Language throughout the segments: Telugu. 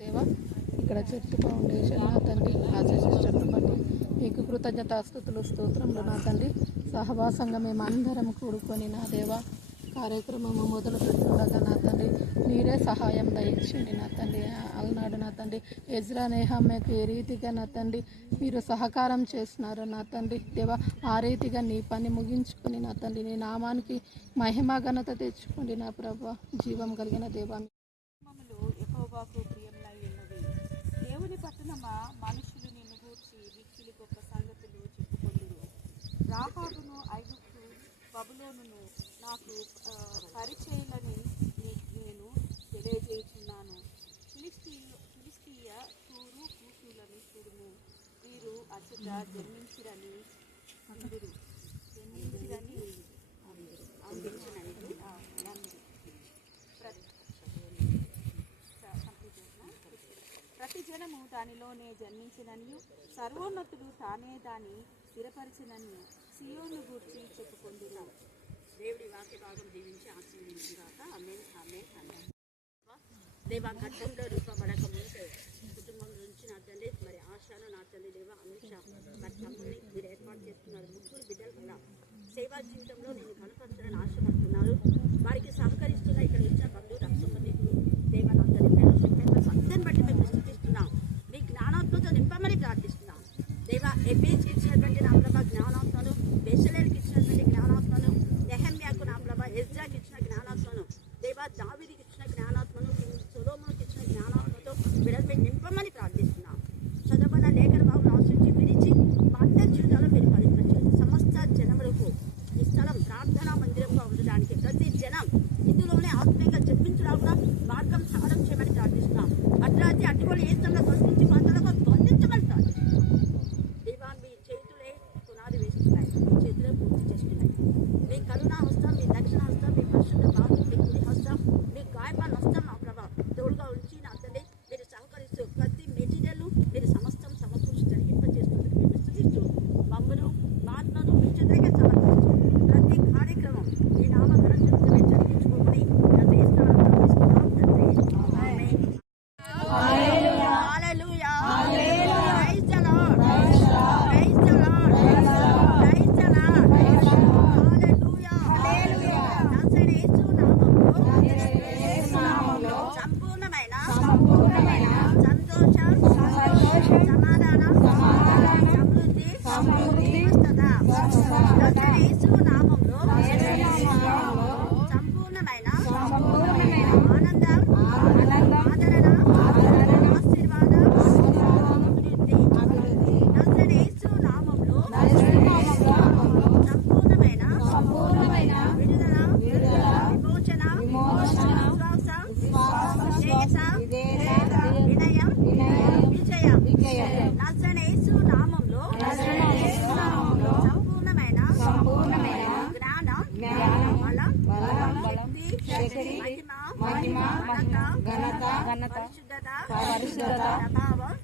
దేవా, ఇక్కడ చర్చ్ ఫౌండేషన్ నా తండ్రి సిస్టర్ను బట్టి మీకు కృతజ్ఞతాస్తుతులు స్తోత్రంలో నా తండ్రి సహవాసంగా మేము అందరం కూడుకొని నా దేవా కార్యక్రమము మొదలు పెట్టుకుండగా నా తండ్రి మీరే సహాయం దయచేయండి నా తండ్రి. అలనాడు నా తండ్రి ఎజ్రా నేహమ్మకు ఏ రీతిగా నా తండ్రి మీరు సహకారం చేస్తున్నారు నా తండ్రి దేవా, ఆ రీతిగా నీ పని ముగించుకొని నా తండ్రి నీ నామానికి మహిమ ఘనత తెచ్చుకోండి నా ప్రభు. జీవం కలిగిన దేవా, దేవుని పట్టణమా, మనుషులు నిన్ను గూర్చి మిక్కిలి గొప్ప సంగతులు చెప్పుకొందురు. రాహాబును ఐగుప్తు బబులోనును నాకు పరిచయలని నేను తెలియజేయుచున్నాను. ఫిలిష్తీయ తూరు కూతులను చూడుము, వీరు అచట జన్మించిరని అందరు ప్రతి జనము దానిలోనే జన్మించిననియు సర్వోన్నతుడు తానే దాన్ని స్థిరపరిచిననియు సియోను గూర్చి చెప్పుకొందురు. దేవుడి వాక్య భాగం దీవించి ఆశీర్వదించుగాక. ఆమేన్ ఆమేన్ ఆమేన్. దేవా, ఘట్టంలో రూపబడక ముందు కుటుంబం నుంచి నా తండ్రి మరి ఆశాను నా తండ్రి దేవా అమిష మరి తమ్ముని మీరు ఏర్పాటు చేస్తున్నారు. ముగ్గురు బిడ్డలు కూడా సేవా జీవితంలో నేను కనపరచాలని ఆశపడుతున్నారు. వారికి సహకరిస్తున్న ఇక్కడ వచ్చిన బంధువులు రక్షపతికులు దేవా నా తండ్రి అందరిని బట్టి మేము స్థుతిస్తున్నాం. మీ జ్ఞానాత్మతో నింపమని ప్రార్థిస్తున్నాం. దేవా, ఎబేకి ఇచ్చినటువంటి నా ప్రభా జ్ఞానాత్మను, బెసలేల్కి ఇచ్చినటువంటి జ్ఞానాత్మను, నెహమ్యాకు నా ప్రభా ఎజ్రాకి ఇచ్చిన జ్ఞానాత్మను, దేవా దావీదుకి ఇచ్చిన జ్ఞానాత్మను, సొలొమోనుకి ఇచ్చిన జ్ఞానాత్మతో వీళ్ళని నింపమని ప్రార్థిస్తున్నాం. చదవన లేఖన భావం ఆశించి విరిచి మా అందరి జీవితాల్లో మీరు ఫలింపచేయండి. సమస్త జనములకు ఈ స్థలం ప్రార్థనా మందిరంగా ఉండడానికి ప్రతి జనం ఇందులోనే ఆత్మీయంగా జన్మించడానికి మార్గం సరళం చేయమని ప్రార్థిస్తున్నాం. అర్ధరాత్రి అడ్డుకోలు ఏ స్థలంలో స్పందించి మాటలకు స్పందించమని ప్రార్థిస్తున్నాం. దేవా, మీ చేతులే పునాది వేస్తున్నాయి, మీ చేతులే పూర్తి చేస్తున్నాయి. మీ కరుణా హస్తం, మీ దక్షిణ హస్తం, మీ పరిశుద్ధ భాగం, మీ కుడి హస్తం, మీ గాయపాల హస్తం నా ప్రభా తోడుగా ఉంచి నా తండ్రి మీరు సహకరిస్తూ ప్రతి మెటీరియల్ మీరు సమస్తం సమకూర్చి జరిగింపజేస్తున్నందుకు మేము స్తుతిస్తూ మమ్మను మా ఆత్మను మీ చేతులకే సమర్పిస్తూ ప్రతి కార్యక్రమం మీ నామ ఘనతమే జరిగించుకోమని ప్రార్థిస్తున్నాం తండ్రి. ఆమేన్. హల్లెలూయా హల్లెలూయా praise the lord praise the lord praise the lord హల్లెలూయా హల్లెలూయా. నజరేయుడు యేసు నామములో సంపూర్ణమైన సంతోషం సమాధానం సమృద్ధి స్వస్థత. నజరేయుడు నామములో సంపూర్ణమైన ఆనందం ఆదరణ ఆశీర్వాదం అభివృద్ధి. నజరేయుడు నామములో సంపూర్ణమైన విడుదల విమోచన విశ్వాసం వినయం విజయం. నజరేయుడు నామములో సంపూర్ణమైన జ్ఞానం బలం శక్తి మహిమ ఘనత పరిశుద్ధత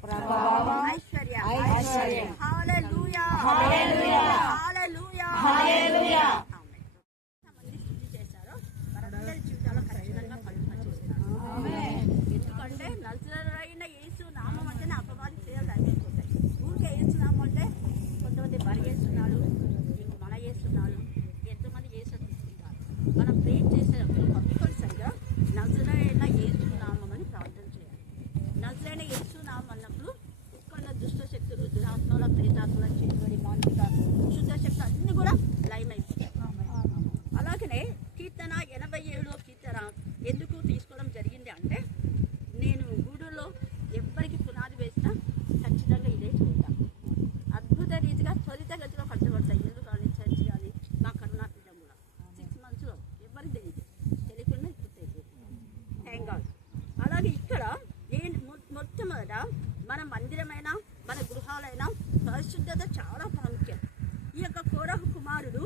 ప్రభావం ఐశ్వర్యం. హల్లెలూయా హల్లెలూయా హల్లెలూయా హల్లెలూయా. మంది స్తుతి చేశారో వారందరి జీవితాల్లో ఖచ్చితంగా ఫలింపజేస్తారు. ఎందుకంటే నజరైన యేసు నామం అంటేనే అపవాది క్రియలు అయిపోతాయి. ఊరికే యేసు నామం అంటే కొంతమంది బలి చేస్తున్నారు, ఇంకో మన చేస్తున్నారు, ఎంతోమంది చేస్తున్నారు. మనం ప్రేర్ చేసేటప్పుడు కంపల్సరిగా నజరైన యేసు నామం అని ప్రార్థన చేయాలి. నజరైన యేసు నామం అన్నప్పుడు ఇక్కడ దుష్ట శక్తులు, దురాత్మల, ప్రేతాత్మల, చేతుడి, మానసిక శుద్ధ శక్తులు అన్నీ కూడా లైమ్ అయిపోతాయి. అలాగనే కీర్తన 87వ కీర్తన ఎందుకు తీసుకోవడం జరిగింది అంటే, నేను గూడులో ఎవ్వరికి పునాది వేసినా ఖచ్చితంగా ఇదే చేయాలి. అద్భుత రీతిగా త్వరితగతిలో కట్టబడతాయి. ఇల్లు కానీ చర్చి కానీ మా కరుణాపీఠం కూడా 6 monthsలో ఎవరికి తెలియకుండా ఇప్పుడు తెలియదు. Thank God. అలాగే ఇక్కడ నేను మొట్టమొదట మన మందిరమైనా మన గృహాలైనా పరిశుద్ధత చాలా ప్రాముఖ్యం. ఈ యొక్క కోరహు కుమారుడు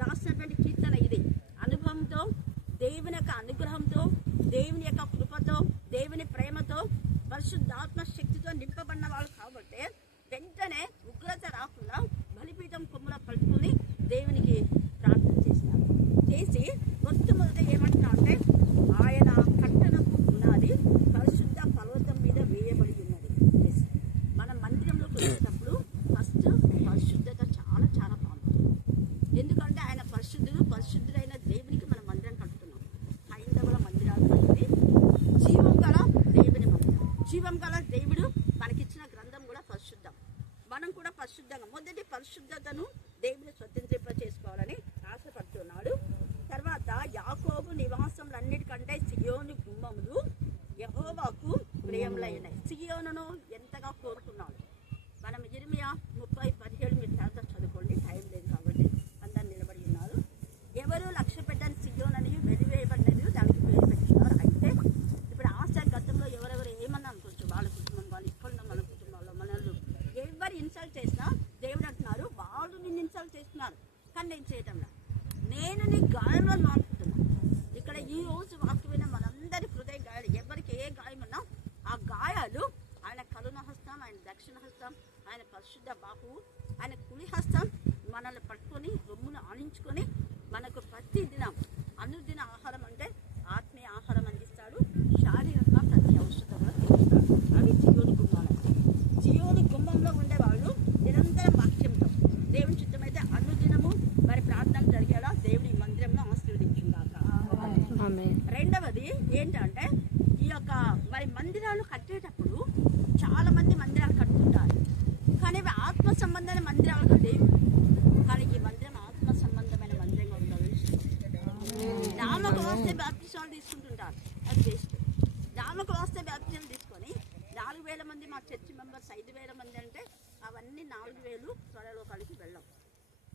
రాసినటువంటి కీర్తన ఇది. అనుభవంతో, దేవుని యొక్క అనుగ్రహంతో, దేవుని యొక్క కృపతో, దేవుని ప్రేమతో, పరిశుద్ధాత్మ శక్తితో నింపబడిన వాళ్ళు కాబట్టి వెంటనే ఉగ్రత రాకుండా బలిపీఠం కొమ్ముల పట్టుకుని దేవునికి ప్రార్థన చేసి మొట్టమొదట ఏమంటున్నా అంటే, ఆయన కట్టనకు పునాది పరిశుద్ధ పర్వతం మీద నివాసములన్నిటికంటే సియోను గుమ్మములు యెహోవాకు ప్రియములైనవి. సియోనును ఎంతగా కోరుకున్నాడు. మనం ఇర్మియా 30:17 మీరు తర్వాత చదువుకోండి, టైం లేదు కాబట్టి అందరు నిలబడి ఉన్నారు. ఎవరు లక్ష్య పెట్టని సియోనని వెలివేయబడినది దానికి పేరు పెట్టుకున్నారు. అయితే ఇప్పుడు గతంలో ఎవరెవరు ఏమన్నా అనుకోవచ్చు, వాళ్ళ కుటుంబం వాళ్ళు ఇక్కడ మన కుటుంబాల్లో మనల్ని ఎవరు ఇన్సల్ట్ చేసినా దేవుడు అంటున్నారు వాళ్ళు నిన్ను ఇన్సల్ట్ చేస్తున్నారు కానీ నేను చేయటంలా, నేను నీ గాయంలో మానుకుంటున్నాను. ఇక్కడ ఈ రోజు వాక్యమైన మనందరి హృదయ గాయాలు, ఎవరికి ఏ గాయం ఉన్నా ఆ గాయాలు ఆయన కరుణ హస్తం, ఆయన దక్షిణ హస్తం, ఆయన పరిశుద్ధ బాహువు, ఆయన కుడి హస్తం మనల్ని పట్టుకొని రొమ్మును ఆనించుకొని మనకు ప్రతి దినం అనుదిన ఆహారం అంటే ఆత్మీయ ఆహారం అందిస్తాడు, శారీరకంగా ప్రతి ఔషధంలో తీరుస్తాడు. అవి సియోను గుమ్మాలు. సియోను గుమ్మంలో ఉండేవాళ్ళు నిరంతరం వాక్యంతో దేవుని చిత్తమైతే అనుదినము మరి ప్రార్థన జరిగేలా దేవుడి మందిరంలో ఆశీర్వదించుగాక. రెండవది ఏంటంటే ఈ యొక్క మరి మందిరాలు కట్టేటప్పుడు చాలా మంది మందిరాలు కట్టుకుంటారు కానీ ఇవి ఆత్మ సంబంధమైన మందిరాలుగా లేవు. కానీ ఈ మందిరం ఆత్మ సంబంధమైన మందిరంగా ఉండాలి. నామకు వస్తే బాప్తిసాలు తీసుకుంటుంటారు, అది వేస్ట్. నామకు వస్తే బాప్తిసాలు తీసుకొని 4,000 మంది మా చర్చి మెంబర్స్ 5,000 మంది అంటే అవన్నీ 4,000 పరలోకానికి వెళ్ళాం.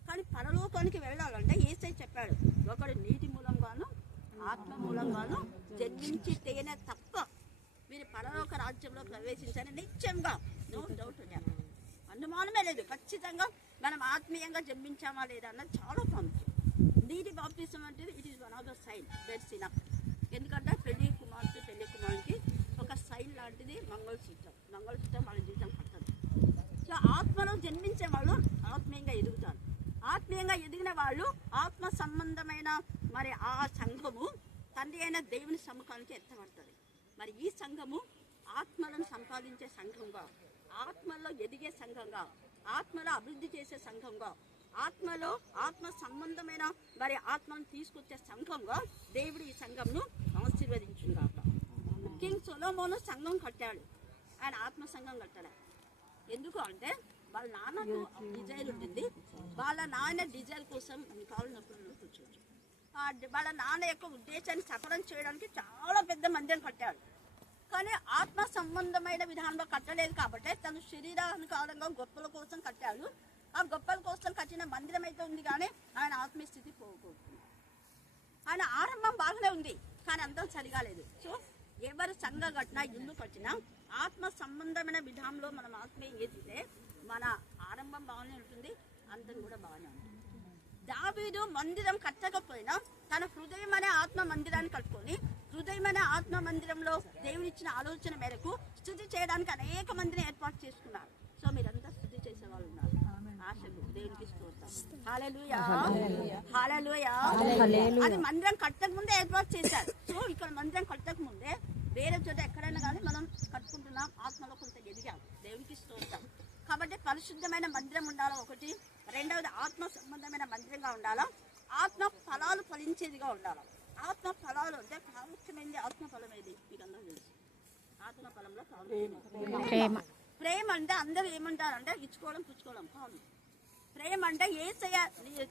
కానీ పరలోకానికి వెళ్ళాలంటే యేసయ్య చెప్పాడు, ఒకడు నీటి మూలంగాను ఆత్మ మూలంగాను జన్మించి తేనే తప్ప మీరు పరలోక రాజ్యంలో ప్రవేశించని నిత్యంగా, నో డౌట్, అనుమానమే లేదు. ఖచ్చితంగా మనం ఆత్మీయంగా జన్మించామా లేదా అన్నది చాలా ప్రాముఖ్యం. నీటి బాప్తిసం అంటే it is one of the sign that's enough. ఎందుకంటే పెళ్లి కుమారుడికి ఒక సైన్ లాంటిది మంగళసూత్రం వాళ్ళ జీవితం కట్టదు. సో ఆత్మలో జన్మించే వాళ్ళు ఆత్మీయంగా ఎదుగుతారు. ఆత్మీయంగా ఎదిగిన వాళ్ళు ఆత్మ సంబంధమైన మరి ఆ సంఘము తండ్రి అయిన దేవుని సముఖానికి ఎత్తబడుతుంది. మరి ఈ సంఘము ఆత్మలను సంపాదించే సంఘంగా, ఆత్మలో ఎదిగే సంఘంగా, ఆత్మలో అభివృద్ధి చేసే సంఘంగా, ఆత్మలో ఆత్మ సంబంధమైన మరి ఆత్మను తీసుకొచ్చే సంఘంగా దేవుడు ఈ సంఘంను ఆశీర్వదించుగాక. కింగ్ సొలొమోను సంఘం కట్టాడు, ఆయన ఆత్మ సంఘం కట్టాడు. ఎందుకు అంటే వాళ్ళ నాన్నకు డిజైర్ ఉంటుంది, వాళ్ళ నాన్న డిజైర్ కోసం కావాలన్నప్పుడు కూర్చోవచ్చు. వాళ్ళ నాన్న యొక్క ఉద్దేశాన్ని సఫలం చేయడానికి చాలా పెద్ద మందిరం కట్టాడు. కానీ ఆత్మ సంబంధమైన విధానంలో కట్టలేదు కాబట్టి తను శరీరానుకారంగా గొప్పల కోసం కట్టాడు. ఆ గొప్పల కోసం కట్టిన మందిరం అయితే ఉంది కానీ ఆయన ఆత్మీయ స్థితి పోగొట్టుకుంది. ఆయన ఆరంభం బాగానే ఉంది కానీ అంతం సరిగా లేదు. సో ఎవరు సంఘం కట్టినా ఇల్లు కట్టినా ఆత్మ సంబంధమైన విధానంలో మనం ఆత్మీయం ఎదిగితే మన ఆరంభం బాగానే ఉంటుంది, అంతం కూడా బాగానే ఉంటుంది. దావీదు మందిరం కట్టకపోయినా తన హృదయం అనే ఆత్మ మందిరాన్ని కట్టుకొని హృదయం అనే ఆత్మ మందిరంలో దేవునిచ్చిన ఆలోచన మేరకు స్తుతి చేయడానికి అనేక మందిని ఏర్పాటు చేసుకున్నారు. సో మీరంతా స్తుతి చేసే వాళ్ళు ఉన్నారు. ఆశకు దేవునికి స్తోత్రం. హల్లెలూయా, హల్లెలూయా. అది మందిరం కట్టక ముందే ఏర్పాటు చేశారు. సో ఇక్కడ మందిరం కట్టక ముందే వేరే చోట ఎక్కడైనా కానీ మనం కట్టుకుంటున్నాం, ఆత్మలో కొంత ఎదిగాం, దేవునికి స్తోత్రం. కాబట్టి పరిశుద్ధమైన మందిరం ఉండాలా ఒకటి. రెండవది ఆత్మ సంబంధమైన మందిరంగా ఉండాలా. ఆత్మ ఫలాలు ఫలించేదిగా ఉండాలా. ఆత్మ ఫలాలు అంటే ప్రాముఖ్యమైనది. ఆత్మ ఫలం ఏది మీకు అందరూ తెలుసు. ఆత్మ ఫలంలో ప్రేమ అంటే అందరూ ఏమంటారంటే ఇచ్చుకోవడం పుచ్చుకోవడం కాదు. ప్రేమ అంటే యేసయ్య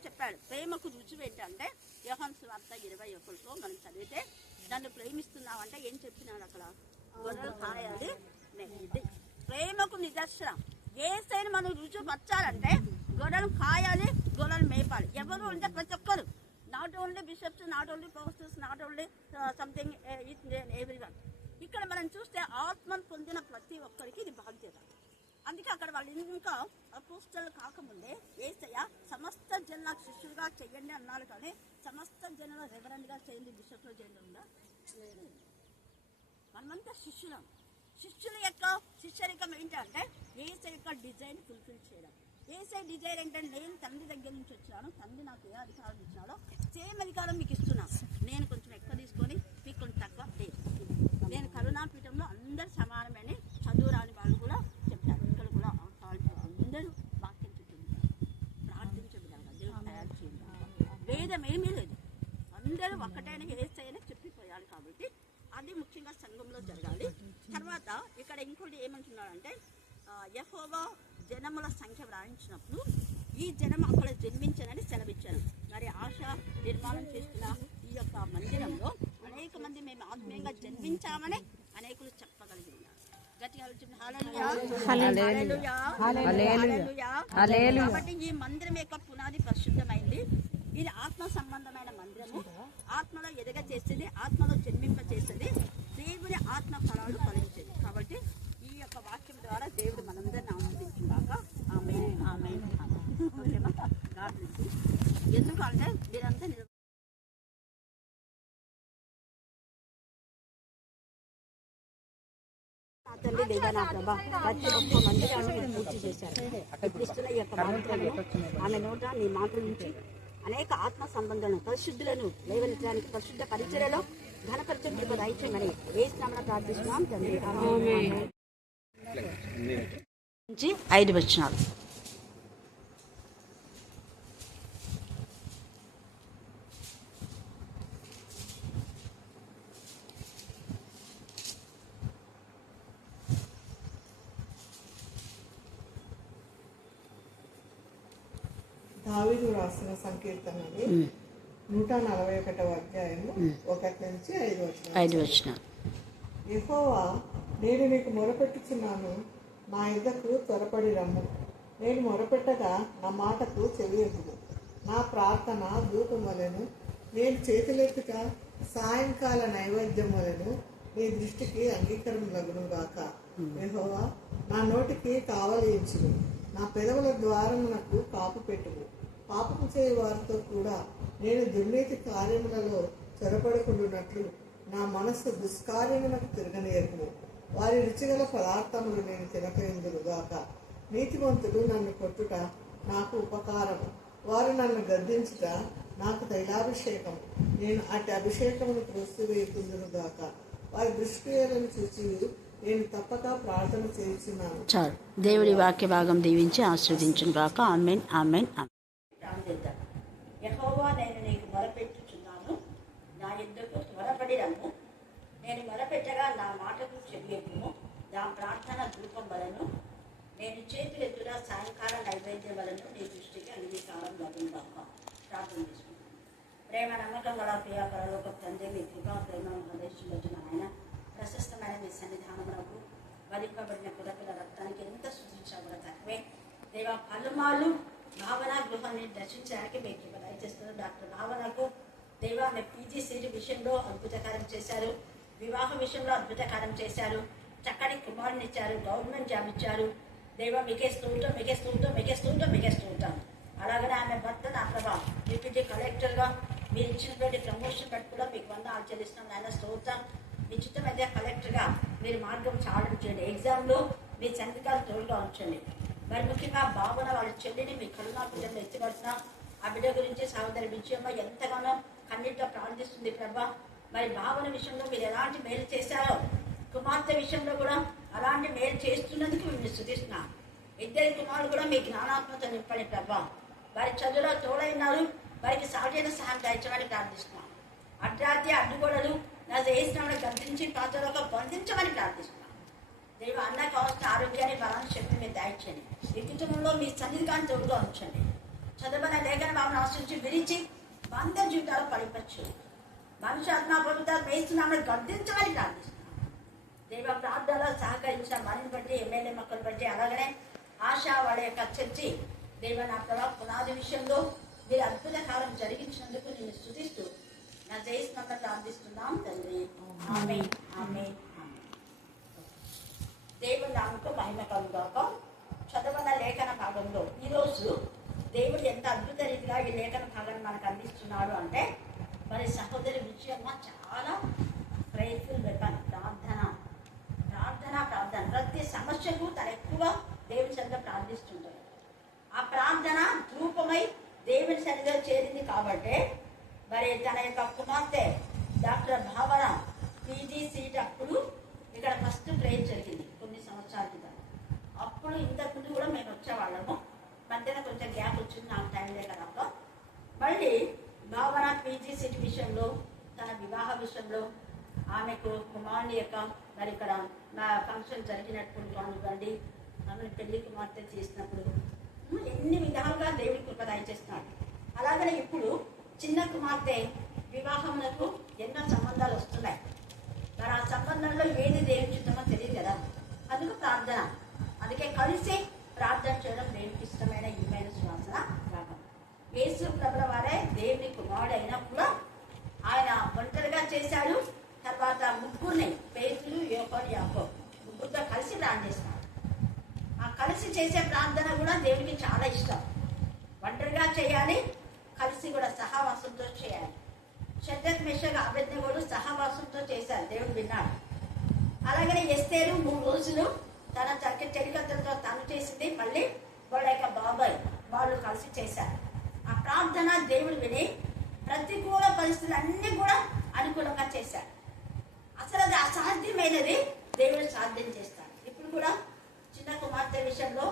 చెప్పాడు, ప్రేమకు రుజువు ఏంటంటే యోహాను సువార్త 21లో మనం చదివితే నన్ను ప్రేమిస్తున్నావు అంటే ఏం చెప్పినాడు అక్కడ, గొర్రెలు కాయాలి. ఇది ప్రేమకు నిదర్శనం. యేసయ్యను మనం రుజువు పరచాలంటే గొర్రెలు కాయాలి, గొర్రెలు మేపాలి. ఎవరు అంటే ప్రతి ఒక్కరు, not only bishops, not only pastors, not only something everyone. ఇక్కడ మనం చూస్తే ఆత్మను పొందిన ప్రతి ఒక్కరికి ఇది బాధ్యత. అందుకే అక్కడ వాళ్ళు ఇంకా అపోస్తలు కాకముందే యేసయ్య సమస్త జనులకు శిష్యులుగా చెయ్యండి అన్నారు. కానీ సమస్త జనులు రెవరెండ్గా చేయండి, బిషప్లో చేయండి ఉందా? మనమంతా శిష్యులం. శిష్యుల యొక్క శిష్యరికం ఏంటంటే యేసయ్య యొక్క డిజైన్ ఫుల్ఫిల్ చేయడం. యేసయ్య డిజైన్ ఏంటంటే నేను తండ్రి దగ్గర నుంచి వచ్చాను, తండ్రి నాకు ఏ అధికారం ఇచ్చినాడో సేమ్ అధికారం మీకు ఇస్తున్నాను. నేను కొంచెం ఎక్కువ తీసుకొని మీకు కొంచెం తక్కువ లేదు. నేను కరుణాపీఠంలో అందరు సమానమని చదువు రాని వాళ్ళు కూడా చెప్తారు. ఇక్కడ కూడా అందరూ వాక్యం చెప్తున్నారు, ప్రార్థించే విధంగా దేవుడు తయారు చేయాలి. భేదం ఏమీ లేదు, అందరూ ఒక్కటైనా యేసయ్యనే చెప్పిపోయాలి. కాబట్టి అది ముఖ్యంగా సంఘంలో జరగాలి. తర్వాత ఇక్కడ ఇంకోటి ఏమంటున్నాడంటే యెహోవా జనముల సంఖ్య వ్రాయించినప్పుడు ఈ జనం అక్కడ జన్మించనని సెలవిచ్చారు. మరి ఆశ నిర్మాణం చేస్తున్న ఈ యొక్క మందిరంలో అనేక మంది మేము ఆత్మీయంగా జన్మించామని అనేకులు చెప్పగలిగి ఉన్నారు. గట్టిగా హల్లెలూయా. కాబట్టి ఈ మందిరం యొక్క పునాది పరిశుద్ధమైంది. ఇది ఆత్మ సంబంధమైన మందిరము. ఆత్మలో ఎదగ చేసేది, ఆత్మలో జన్మింప చేసేది, దేవుని ఆత్మ ఫలాలు ఫలించేది. కాబట్టి ఈ యొక్క వాక్యం ద్వారా దేవుడు మనందరిని ఆనందించుగాక. ఆమేన్ ఆమేన్. ఓకేమా? God bless you. ఎందుకంటే మీరంతా తండ్రి దేవా నా ప్రభా ప్రతి ఒక్క మందిరాన్ని మీరు పూర్తి చేశారు. క్రీస్తుల యొక్క వాగ్దానము ఆమె నోట నీ మాటల నుంచి అనేక ఆత్మ సంబంధాలను పరిశుద్ధులను లేవనెత్తడానికి పరిశుద్ధ పరిచర్యలో ఘనపరిచయం కృప దయచేయమని యేసు నామమున ప్రార్థిస్తున్నాం తండ్రి. ఆమేన్. 5 వచనాలు. దావీదు రాసిన సంకీర్తనలు 141వ అధ్యాయము 1 నుంచి 5 వచనాలు. యెహోవా, నేను నీకు మొరపెట్టుచున్నాను, నా యుద్ధకు త్వరపడి రమ్ము. నేను మొరపెట్టగా నా మాటకు చెవియొగ్గుము. నా ప్రార్థన ధూపం వలెను, నేను చేతులెత్తుట సాయంకాల నైవేద్యం వలెను నీ దృష్టికి అంగీకారములగును గాక. యెహోవా, నా నోటికి కావలించుము, నా పెదవుల ద్వారమునకు కాపు పెట్టుము. పాపము చేయ వారితో కూడా నేను దుర్నీతి కార్యములలో చొరపడకుండునట్లు నా మనస్సు దుష్కార్యములకు తిరగనీయకుము. వారి రుచిగల పదార్థములు నేను తినకయుందురుగాక. నీతివంతుడు నన్ను కొట్టుట నాకు ఉపకారము, వారు నన్ను గద్దించుట నాకు తైలాభిషేకం. నేను అటు అభిషేకమును త్రోసివేయుకుందురుగాక. వారి దుష్క్రియలను చూసి నేను తప్పక ప్రార్థన చేస్తున్నాను. చాలు. దేవుడి వాక్య భాగం దీవించి ఆశీర్వదించును గాక. ఆమేన్ ఆమేన్. యెహోవా, నేను నీకు మొరపెట్టుచున్నాను, నా యుద్ధకు త్వరపడి రమ్ము. నేను మొరపెట్టగా నా మాటకు చెవియొగ్గుము. నా ప్రార్థన ధూపం వలెను, నేను చేతులెత్తున సాయంకాల నైవేద్యం వలన నీ దృష్టికి అంగీకారం లగును గాక. ప్రార్థన చేసుకుంటాను. ప్రేమ నమ్మకం గల ప్రియ పరలోక తండ్రి, మీ కృపా ప్రేమ ప్రదేశించిన ఆయన ప్రశస్తమైన మీ సన్నిధానమునకు వలింపబడిన కులపిల రక్తానికి ఎంత సూచించబడ తక్కువే. దేవా, పలుమార్లు భావన గృహాన్ని దర్శించడానికి మీకు కృప దయచేస్తున్నారు. డాక్టర్ భావనకు దేవా, మీ పీజీ సీటు విషయంలో అద్భుతకారం చేశారు, వివాహ విషయంలో అద్భుతకారం చేశారు, చక్కటి కుమారుని ఇచ్చారు, గవర్నమెంట్ జాబ్ ఇచ్చారు. దేవా, మీకే స్తోత్రం, మీకే స్తోత్రం, మీకే స్తోత్రం, మీకే స్తోత్రం. అలాగనే ఆమె భర్త నా ప్రభా డిప్యూటీ కలెక్టర్గా మీరు ఇచ్చినటువంటి ప్రమోషన్ బట్టి కూడా మీకు వందనాలు చెల్లిస్తున్నాం. ఆయన స్తోత్రం. మీ చిత్తమైతే కలెక్టర్గా మీరు మార్గం చాలడం చేయండి. ఎగ్జామ్లో మీ సంతకాలు తోడుగా ఉంచండి. మరి ముఖ్యంగా భావన వాళ్ళ చెల్లిని మీ కరుణా బిడ్డలు ఎత్తిపడుతున్నాం. ఆ బిడ్డ గురించి సహోదరి విజయమ్మ ఎంతగానో కన్నీటితో ప్రార్థిస్తుంది ప్రభా. మరి భావన విషయంలో మీరు ఎలాంటి మేలు చేశారో, కుమార్తె విషయంలో కూడా అలాంటి మేలు చేస్తున్నందుకు మిమ్మల్ని స్తుతిస్తున్నాం. ఇద్దరి కుమారులు కూడా మీ జ్ఞానాత్మతో నింపండి ప్రభా. వారి చదువులో తోడైనారు, వారికి సహజైన సహాయం దయచమని ప్రార్థిస్తున్నాం. అర్ధరాత్రి అడ్డుగోడలు నా చేసినామని గర్తించి పాత్రలో బంధించమని ప్రార్థిస్తున్నాం. దేవ, అన్న కావాల్సిన ఆరోగ్యాన్ని బలాన్ని శక్తి మీరు దయచేయండి. ఈ కుటుంబంలో మీ సన్నిధికాన్ని తోడుగా ఉంచండి. చదువున లేఖన భావన ఆశ్రయించి విరిచి వంద జీవితాలు పడిపచ్చు. మనుషు ఆత్మ ప్రభుత్వాలు వేస్తున్నామని గర్తించమని ప్రార్థిస్తున్నాం. దేవ, ప్రార్థనలో సహకరించిన మనని బట్టి, ఎమ్మెల్యే మొక్కలు బట్టి, అలాగనే ఆశా వాళ్ళ యొక్క చర్చి దేవ నా ప్రభావ పునాది విషయంలో మీరు అద్భుత కాలం జరిగించినందుకు నేను స్తుతిస్తూ నా జయస్మంతా ప్రార్థిస్తున్నాం తండ్రి. ఆమేన్ ఆమేన్. దేవుని నామముకు మహిమ కలుగాక. చదవన లేఖన భాగంలో ఈరోజు దేవుడు ఎంత అద్భుత రీతిగా ఈ లేఖన భాగాన్ని మనకు అందిస్తున్నాడు అంటే, మరి సహోదరి విజయమ్మ చాలా ప్రేయర్ఫుల్ వెపన్. ప్రార్థన ప్రార్థన ప్రార్థన ప్రతి సమస్యకు తన ఎక్కువ దేవుని సన్నిధిలో ప్రార్థిస్తుంటారు. ఆ ప్రార్థన ధూపమై దేవుని సన్నిధిలో చేరింది కాబట్టి మరి తన యొక్క కుమార్తె డాక్టర్ భావన పీజీ సీట్ అప్పుడు ఇక్కడ ఫస్ట్ ప్రేయర్ జరిగింది కొన్ని సంవత్సరాల క్రితం. అప్పుడు ఇంతకుముందు కూడా మేము వచ్చేవాళ్ళము. మధ్యన కొంచెం గ్యాప్ వచ్చింది నాకు టైం లేక తప్ప. మళ్ళీ భావన పీజీ సీట్ విషయంలో, తన వివాహ విషయంలో, ఆమెకు కుమారుని యొక్క మరి ఇక్కడ నా ఫంక్షన్ జరిగినప్పుడు కానివ్వండి, ఆమెను పెళ్లి కుమార్తె చేసినప్పుడు ఎన్ని విధాలుగా దేవుడి కృప దయచేస్తున్నాడు. అలాగనే ఇప్పుడు చిన్న కుమార్తె వివాహ వివాహములకు ఎన్నో సంబంధాలు వస్తున్నాయి. మరి ఆ సంబంధంలో ఏది దేవుని చిత్తమో తెలియదు కదా. అందుకు ప్రార్థన. అందుకే కలిసి ప్రార్థన చేయడం దేవునికి ఇష్టమైన ఈమైన శ్వాసన రాగం. యేసు ప్రభుల వారే దేవుని కుమారుడు అయినప్పుడు ఆయన ఒంటరిగా చేశాడు. తర్వాత ముగ్గురిని పేతురు, యోహాను, యాకోబు ముగ్గురితో కలిసి ప్రార్థన చేసినాడు. ఆ కలిసి చేసే ప్రార్థన కూడా దేవునికి చాలా ఇష్టం. ఒంటరిగా చేయాలి, కలిసి కూడా సహవాసంతో చేయాలి. షద్రక్, మేషక్, అబేద్నెగోలు సహవాసంతో చేశారు, దేవుడు విన్నాడు. అలాగనే ఎస్తేరు 3 రోజులు తన చెలికత్తెలతో తను చేసింది, మళ్ళీ వాళ్ళ యొక్క బాబాయ్ వాళ్ళు కలిసి చేశారు. ఆ ప్రార్థన దేవుడు విని ప్రతికూల పరిస్థితులు అన్నీ కూడా అనుకూలంగా చేశారు. అసలు అది అసాధ్యమైనది దేవుడు సాధ్యం చేస్తాడు. ఇప్పుడు కూడా చిన్న కుమార్తె విషయంలో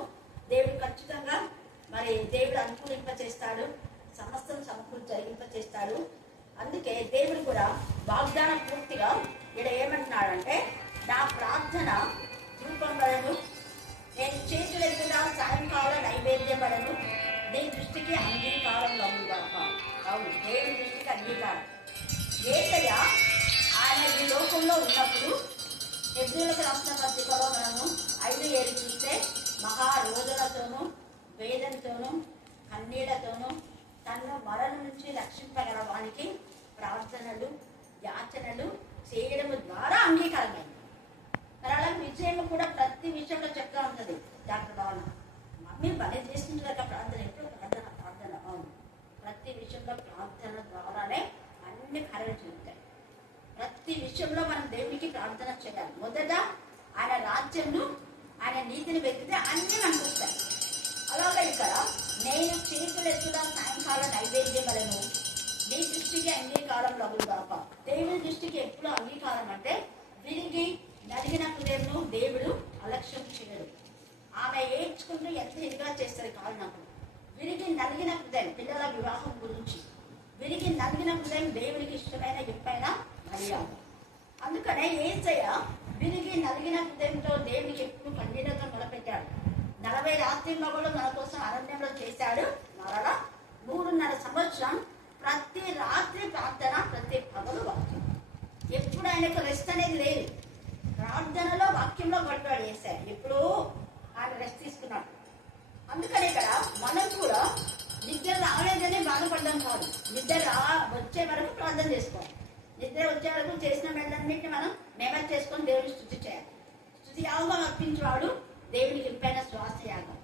దేవుడు ఖచ్చితంగా మరి దేవుడు అనుకూలింపచేస్తాడు, సమస్తం జరిగింపచేస్తాడు. అందుకే దేవుడు కూడా వాగ్దానం పూర్తిగా ఇక్కడ ఏమంటున్నాడంటే, నా ప్రార్థన రూపంబడను, నేను చేతులెత్తున సాయంకాల నైవేద్యపడను, నీ దృష్టికి అంగీకారంలో అవును, దేవుని దృష్టికి అంగీకారం. యేసయ్య ఆయన ఈ లోకంలో ఉన్నప్పుడు హెబ్రీయులకు రాసిన పత్రికలో మనము 5:7 చూస్తే మహారోధనతోనూ వేదనతోనూ కన్నీళ్లతోనూ తనను మరణం నుంచి రక్షింపగలవానికి ప్రార్థనలు యాచనలు చేయడం ద్వారా అంగీకారమైంది. మరి అలా విజయం కూడా ప్రతి విషయంలో చెప్తా ఉంటుంది డాక్టర్ భావన. మమ్మీ పని చేస్తుంటారు ప్రార్థన, ఎప్పుడు ప్రార్థన అవును, ప్రతి విషయంలో ప్రార్థన ద్వారానే అన్ని కార్యాలు జరుగుతాయి. ప్రతి విషయంలో మనం దేవునికి ప్రార్థన చేయాలి. మొదట ఆయన రాజ్యంను ఆయన నీతిని వెతికితే అన్ని మనకు వస్తాయి. అలాగే ఇక్కడ నేను చేతులెత్తున సాయంకాల నైవేద్యములను నీ దృష్టికి అంగీకారం లగులుగాక. దేవుని దృష్టికి ఎప్పుడు అంగీకారం అంటే విరిగి నలిగిన హృదయంను దేవుడు అలక్ష్యం చేయడు. ఆమె ఏడ్చుకుంటూ ఎంత ఇదిగా చేస్తారు కారణప్పుడు. విరిగి నలిగిన హృదయం, పిల్లల వివాహం గురించి విరిగి నలిగిన హృదయం దేవునికి ఇష్టమైన ఎప్పైన మర్యాద. అందుకనే యేసయ్య విరిగి నలిగిన హృదయంతో దేవునికి ఎప్పుడు కన్నీళ్లతో మొదలుపెట్టాడు. 40 రాత్రింబగళ్ళు మన కోసం అరణ్యంలో చేశాడు. మరలా 3.5 సంవత్సరం ప్రతి రాత్రి ప్రార్థన, ప్రతి పగలు వాక్యం. ఎప్పుడు ఆయనకు రెస్ట్ అనేది లేదు. ప్రార్థనలో వాక్యంలో పడ్డాడు యేసయ్య. ఎప్పుడూ ఆయన రెస్ట్ తీసుకున్నాడు. అందుకని ఇక్కడ మనం కూడా నిద్ర రాలేదని బాధపడ్డాం కాదు, నిద్ర వచ్చే వరకు ప్రార్థన చేసుకోవాలి. నిద్ర వచ్చే వరకు చేసిన మేలన్నింటినీ మనం నెమరు చేసుకొని దేవుని స్తుతి చేయాలి. స్తుతి యాగం అర్పించేవాడు దేవునికి ఇంపైన శ్వాస యాగం.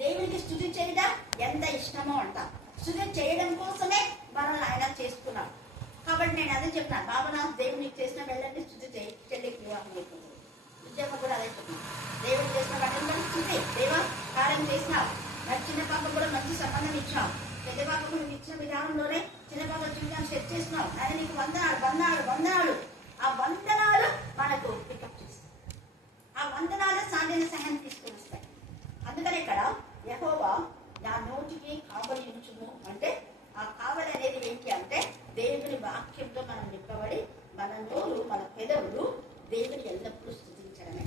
దేవునికి స్తుతి చేయడం ఎంత ఇష్టమో అంట. స్తుతి చేయడం కోసమే మనం ఆయన చేసుకున్నాడు. కాబట్టి నేను అదే చెప్పినాను, బాబునాథ్ దేవునికి చేసిన వెళ్ళండి స్తుతి చేయి, చెల్లికి వివాహం అయిపోతుంది. ఉద్యోగం కూడా అదే చెప్పినాను, దేవుడు చేసిన వాటిని స్తుతి, దేవ కార్యం చేసినావు. నాకు చిన్న పాప కూడా మంచి సంబంధం ఇచ్చావు, పెద్ద పాపకు నువ్వు ఇచ్చిన విధానంలోనే చిన్న పాప జీవితాన్ని సెట్ చేసినావు. ఆయన నీకు వందనాలు. ఆ వందనాలు మనకు పికప్ చేస్తాయి. ఆ వందనాలు సాధ్యమైన సహాయం తీసుకుని వస్తాయి. అందుకని ఇక్కడ యెహోవా నా నోటికి కావలి ఉంచుము అంటే, ఆ కావలి అనేది ఏంటి అంటే దేవుని వాక్యంతో మనం నింపబడి మన నోరు, మన పెదవులు దేవుని ఎల్లప్పుడూ స్తుతించడమే.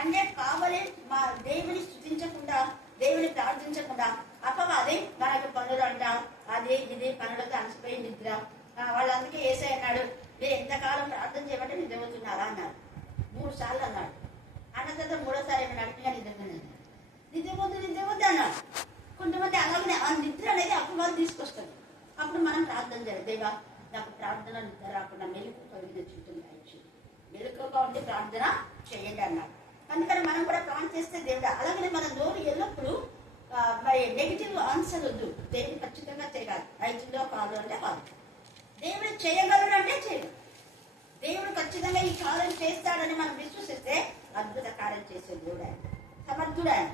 అంటే కావలి మా దేవుని స్తుతించకుండా, దేవుని ప్రార్థించకుండా అపవాది మనకు పనులు అంట, అది ఇది పనులతో అలసిపోయి నిద్ర. వాళ్ళందుకే యేసయ్య అన్నాడు, మీరు ఎంతకాలం ప్రార్థన చేయమంటే నిద్రపోతున్నారా అన్నాడు. 3 సార్లు అన్నాడు. అన్న తర్వాత 3వ సారి ఏమైనా నడిపిగా నిద్రపోద్దు అన్నాడు. కొంతమంది అలాగనే ఆ నిద్ర అనేది అపవాదం తీసుకొస్తుంది. అప్పుడు మనం ప్రార్థన చేయాలి, దేవా నాకు ప్రార్థన నిద్ర రాకుండా మెలుకు కలిగిన జీవితం దయచేయి, మెలుకుగా ఉండి ప్రార్థన చేయండి అన్నాడు. అందుకని మనం కూడా ప్రార్థన చేస్తే దేవుడు అలాగనే మన నోరు ఎల్లప్పుడూ మరి నెగిటివ్ ఆన్సర్ వద్దు. దేవుడు ఖచ్చితంగా చేయగలరు. 5లో కాదు అంటే కాదు, దేవుడు చేయగలడు అంటే చేయగలరు. దేవుడు ఖచ్చితంగా ఈ కార్యం చేస్తాడని మనం విశ్వసిస్తే అద్భుత కార్యం చేసే దేవుడు ఆయన, సమర్థుడు ఆయన.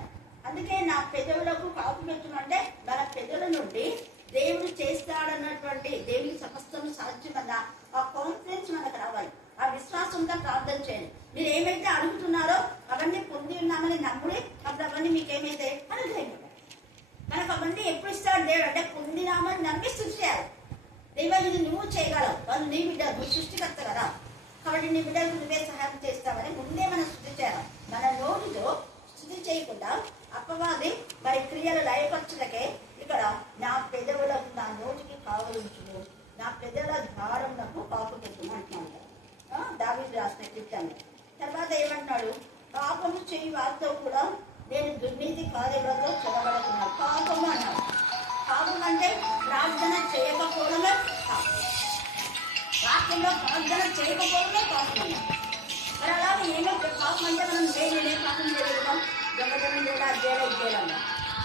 అందుకే నా పెదవులకు కాపు పెట్టమంటే మన పెదవుల నుండి దేవుడు చేస్తాడన్నటువంటి దేవుని సమస్తం సాధ్యమన్న ఆ కాన్ఫిడెన్స్ మనకు రావాలి. ఆ విశ్వాసంతో ప్రార్థన చేయండి. మీరు ఏమైతే అడుగుతున్నారో అవన్నీ పొంది ఉన్నామని నమ్ముడి, అప్పుడు అవన్నీ మీకేమైతే అనుగ్రహించాలి. మనకు అవన్నీ ఎప్పుడు ఇస్తాడు దేవుడు అంటే పొందినామని నమ్మి స్తుతి చేయాలి. దేవా ఇది నువ్వు చేయగలవు, వాళ్ళు నీ బిడ్డ, నువ్వు సృష్టికర్త కదా, కాబట్టి నీ బిడ్డకు నువ్వే సహాయం చేస్తావని ముందే మనం స్తుతి చేయాలి. మన నోటితో స్తుతి చేయకుండా అపవాది మరి క్రియలు లయపరచులకే ఇక్కడ నా పెదవులకు నా నోటికి కావలించును, నా పెదవుల ద్వారం ఏమంటున్నాడు, పాపము చేయి వారితో కూడా నేను దుర్నీతి కార్యాలతో చెడబడుతున్నాను. పాపము అన్నాడు. పాపం అంటే ప్రార్థన చేయకపోవడమే పాపం. వాక్యంలో ప్రార్థన చేయకపోవడమే పాపం అన్నాడు. మరి అలాగే ఏమో పాపం అంటే మనం నేనే పాపం చేయగలుగుతాం, దొంగతనం చేయడం, అధ్యయనం చేయడం.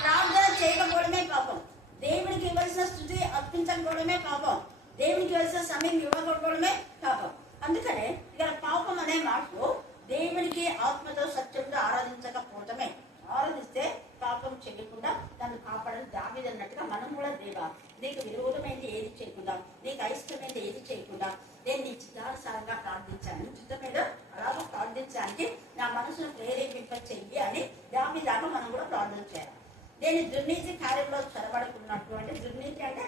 ప్రార్థన చేయకపోవడమే పాపం. దేవునికి ఇవ్వాల్సిన స్థుతి అర్పించకపోవడమే పాపం. దేవునికి ఇవ్వాల్సిన సమయం ఇవ్వకపోవడమే పాపం. అందుకనే ఇక్కడ పాపం అనే మాటలు దేవునికి ఆత్మతో సత్యంతో ఆరాధించకపోవటమే. ఆరాధిస్తే పాపం చేయకుండా నన్ను కాపాడని దావీదు అన్నట్టుగా మనం కూడా దేవా నీకు విరోధమైంది ఏది చేయకుండా, నీకు అయిష్టమైంది ఏది చేయకుండా నేను నీ చిత్తానుసారంగా ప్రార్థించాను, నీ చిత్తం మీద అలాగే ప్రార్థించడానికి నా మనసును ప్రేరేపింప చెయ్యి అని దావీదులాగా మనం కూడా ప్రార్థన చేయాలి. నేను దుర్నీతి కార్యంలో చొరబడుకున్నట్టు అంటే దుర్నీతి అంటే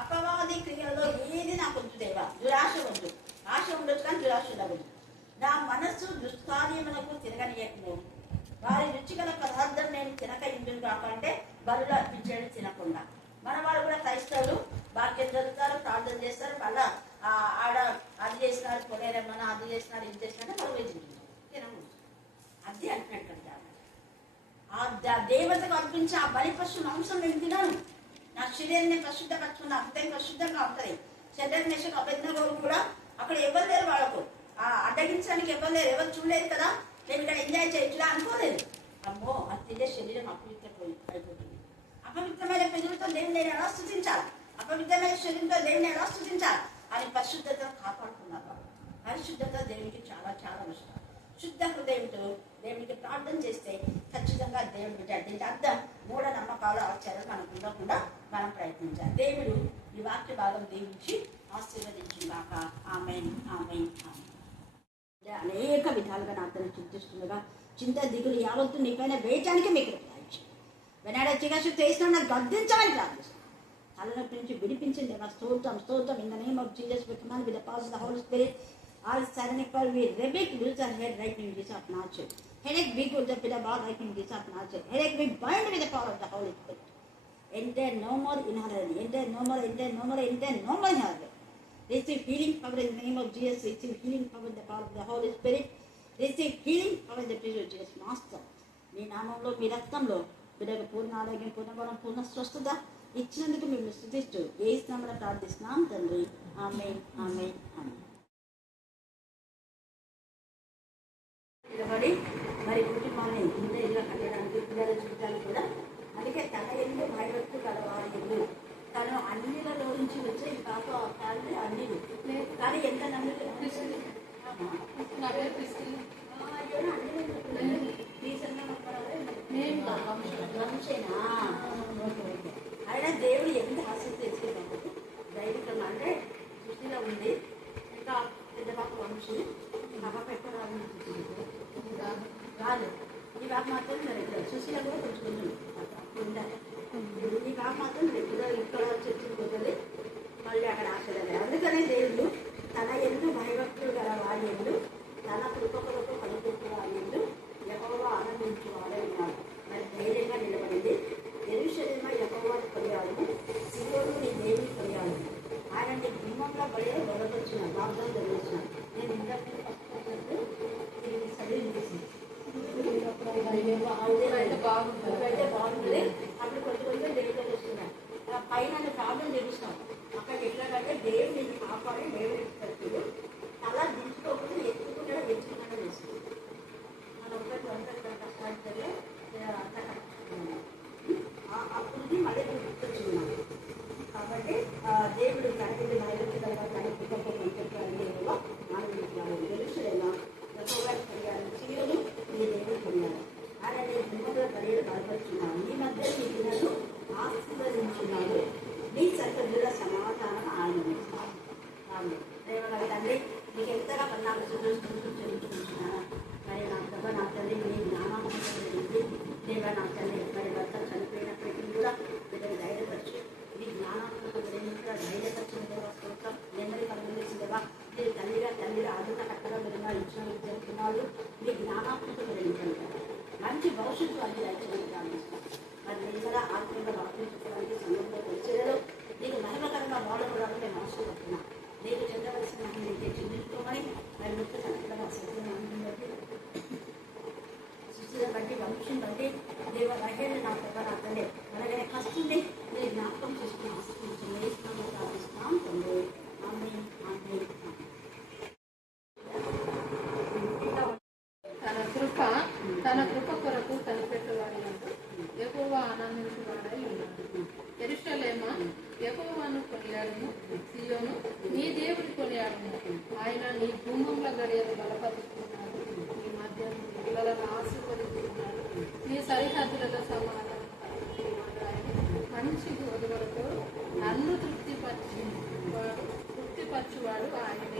అపవాది క్రియలలో ఏది నాకు వద్దు దేవా. దురాశ వద్దు, ఆశ ఉండొచ్చు కానీ దురాశ ఉండవద్దు. నా మనస్సు దుష్కార్యములకు తిరగనీయకు. వారి రుచిగల పదార్థం నేను తినక ఇందును కాకంటే బలులు అర్పించడం తినకుండా. మన వాళ్ళు కూడా క్రైస్తవులు వాక్యం చదువుతారు, ప్రార్థన చేస్తారు, మళ్ళా ఆడ అది చేసినారు, కొనేరమ్మన్నా అది చేసినారు, ఇది చేసినారంటే వాళ్ళు వేసి తినకూడదు. అది అంటున్నట్టు ఆ దేవతకు అర్పించి ఆ బలి పశు మాంసం నేను తినను. నా శరీరాన్ని ప్రశుద్ధపరచుకున్న అర్థం ప్రశుద్ధంగా ఉంటుంది. శరీరం నేషకు అభిజ్ఞగోరు కూడా అక్కడ ఎవరు లేరు, వాళ్ళకు అడ్డగించడానికి ఎవరు లేరు, ఎవరు చూడలేదు కదా, నేను ఇక్కడ ఎంజాయ్ చేయట్లా అనుకోలేదు. అమ్మో అది తినే శరీరం అయిపోతుంది. అపవిత్రమైన పెరుగుతో దేవుని నేను ఎలా స్థుతించాలి, అపవిత్రమైన శరీరంతో దేవుని ఎలా స్థుతించాలి అని పరిశుద్ధతను కాపాడుకున్నారు. పరిశుద్ధత దేవునికి చాలా చాలా అవసరం. శుద్ధ హృదయంతో దేవునికి ప్రార్థన చేస్తే ఖచ్చితంగా దేవుడు వింటాడు. దీనికి అర్థం మూఢనమ్మకాలు ఆచారాలు మనకు ఉండకుండా మనం ప్రయత్నించాలి. దేవుడు ఈ వాక్య భాగం దీవించి ఆశీర్వదించుగాక. ఆమేన్ ఆమేన్ ఆమేన్. అనేక విధాలుగా నా తను చింతిస్తుండగా చింత దిగులు యావత్తు నీపైన వేయటానికి మీకు వెనాడే చికాశక్తి వేసిన నాకు గద్దించమని ప్రార్థిస్తాను. తలనొప్పి నుంచి విడిపించింది మా స్తోత్రం స్తోత్రం. In the name of Jesus we command with the power of the holy spirit all satanic power we rebuke, lose our head right in Jesus of Nazareth. Headache we go the pit of all right in Jesus of Nazareth. Headache we bind with the power of the Holy Spirit. Enter no more in her head. Enter no more, enter no more, enter no more in her head. Receive healing power in the name of Jesus. Receive healing power in the power of the Holy Spirit. Receive healing power in the presence of Jesus Master. మీ నామంలో మీ రక్తంలో బిడ్డకు పూర్ణ ఆరోగ్యం, పూర్ణ బలం, పూర్ణ స్వస్థత ఇచ్చినందుకు మేము స్తుతిస్తూ యేసు నామమున ప్రార్థిస్తున్నాం తండ్రి. ఆమేన్ ఆమేన్ ఆమేన్. నిలబడి మరి కుటుంబాన్ని ఇంజనీర్గా కట్టడానికి పిల్లల జీవితాలు కూడా అందుకే తన ఎందు భయభక్తి కలవాలి. తను అన్నిలలో నుంచి వచ్చే ఈ పాప ఫ్యామిలీ అన్ని కానీ ఎంత నమ్మితే అయినా దేవుడు ఎంత ఆసక్తి తెచ్చుకున్నాడు. దైవికంగా అంటే సృష్టిలో ఉంది. ఇంకా పెద్ద పాప వంశీ పాప పెట్టరాదు కాదు. ఈ పాప మాత్రం రెగ్యులర్ సుశీల కూడా కొంచెం ఉండాలి. ఈ పాప మాత్రం రెగ్యులర్ ఇక్కడ చర్చకు పోతుంది, మళ్ళీ అక్కడ ఆశలేదు. అందుకనే దేవుడు తన ఎందు భయభక్తులు గల వాడి ఎందు తన కృపకులకు కలుపుకు వాడి ఎందు యెహోవా ఆనందించు వాడే ఉన్నాడు. మరి ధైర్యంగా నిలబడింది. యెరూషలేము యెహోవాను కొనియాడు, సీయోను నీ దేవుని కొనియాడు. ఆయన నీ గుమ్మంలో బయట బలపరిచినాడు, వాగ్దానం జరిగించినాడు. నేను ఇంతకు సర్వీస్ చేసింది అయితే బాగుంటుంది. అప్పుడు కొంచెం కొంచెం దేవుడు వస్తున్నాడు. పైన ప్రాబ్లం చేపిస్తాం. అక్కడ ఎట్లాగంటే దేవుడు నేను కాపాడి దేవుడు ఇస్తాడు. అలా దించుకోకుండా ఎత్తుకుండా తెచ్చుకున్నాడు వేస్తుంది. మన ఒకటి వంటలు కష్టాడితే అంత కట్టుకున్నాను. అప్పుడు మళ్ళీ గుర్తొచ్చుకున్నాను. కాబట్టి దేవుడు కరెక్ట్ నైవేద్య కానీ కుటుంబం చెప్పాలని తెలుసులేమో ఎక్కువగా కలిగారు. చీరలు ఈ దేవుడు కొన్నారు. ఆయన నేను గుమ్మలో కలియలు బలపరుచున్నాను. ఈ మధ్య మీ పిల్లలు ఆశీర్వదించున్నాడు. మీ సరిహద్దుల సమాధానం ఆయన దేవగారి తండ్రి మీకు ఎంతగా పన్నాలు చెల్లించుకుంటున్నాను. మరి నా ప్రభ నా తల్లి మీ జ్ఞానాన్ని దేవ నా తల్లి మరి భర్త చనిపోయినప్పటికీ కూడా వీళ్ళని ధైర్యపరచు. మీ జ్ఞానాత్మక కూడా ధైర్యపరిచిన దేవ స్తోత్రం. నెమ్మది కలుగులేసిన దేవ మీరు తల్లిగా ఆధున కట్టగా మీరు ఇచ్చిన జరుగుతున్నాడు. మీ జ్ఞానాత్మక గ్రహించండి. మంచి భవిష్యత్తు అది దయచేయడం ప్రారంభిస్తాం. మరి నేను కూడా ఆత్మీయంగా భావించుకోవడానికి సమయంలో వచ్చేదో నీకు మహిమకరంగా వాడకూడదని మేము ఆశపడుతున్నాం. నీకు చెందవలసిన నీకే చెల్లించుకోమని మరి ముఖ్య సంఖ్యలో గడియాలను ఆయన నీ గుమ్మంలో గడియలు బలపరుచుకున్నాడు. నీ మధ్య పిల్లలను ఆశీర్వదిస్తున్నాడు. నీ సరిహద్దులలో సమాధానం మంచి గోధుమలతో నన్ను తృప్తిపరచువాడు ఆయన.